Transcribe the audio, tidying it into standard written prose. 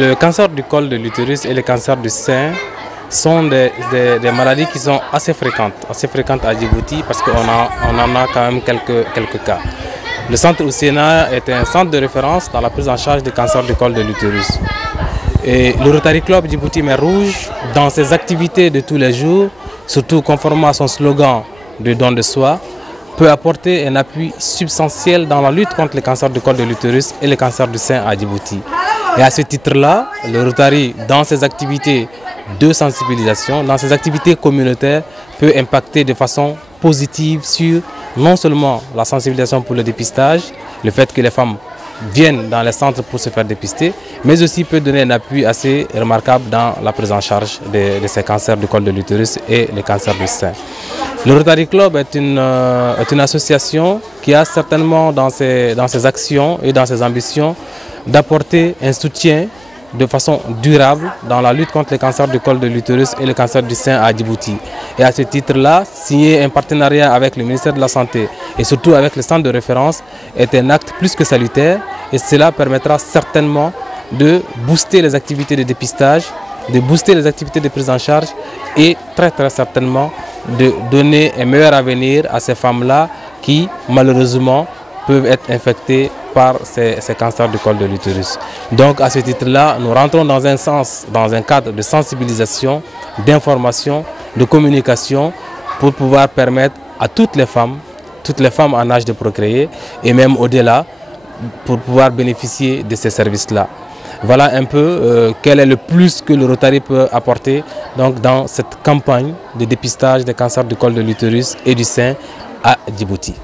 Le cancer du col de l'utérus et le cancer du sein sont des maladies qui sont assez fréquentes à Djibouti parce qu'on en a quand même quelques cas. Le centre Oussena est un centre de référence dans la prise en charge des cancers du col de l'utérus. Et le Rotary Club Djibouti Mer Rouge, dans ses activités de tous les jours, surtout conformément à son slogan de don de soi, peut apporter un appui substantiel dans la lutte contre les cancers du col de l'utérus et les cancers du sein à Djibouti. Et à ce titre-là, le Rotary, dans ses activités de sensibilisation, dans ses activités communautaires, peut impacter de façon positive sur non seulement la sensibilisation pour le dépistage, le fait que les femmes viennent dans les centres pour se faire dépister, mais aussi peut donner un appui assez remarquable dans la prise en charge de ces cancers du col de l'utérus et les cancers du sein. Le Rotary Club est une association qui a certainement dans ses actions et dans ses ambitions d'apporter un soutien de façon durable dans la lutte contre les cancers du col de l'utérus et les cancers du sein à Djibouti. Et à ce titre-là, signer un partenariat avec le ministère de la Santé et surtout avec le centre de référence est un acte plus que salutaire et cela permettra certainement de booster les activités de dépistage, de booster les activités de prise en charge et très certainement de donner un meilleur avenir à ces femmes-là qui malheureusement peuvent être infectées par ces cancers du col de l'utérus. Donc à ce titre-là, nous rentrons dans un cadre de sensibilisation, d'information, de communication pour pouvoir permettre à toutes les femmes en âge de procréer et même au-delà pour pouvoir bénéficier de ces services-là. Voilà un peu quel est le plus que le Rotary peut apporter donc, dans cette campagne de dépistage des cancers du col de l'utérus et du sein à Djibouti.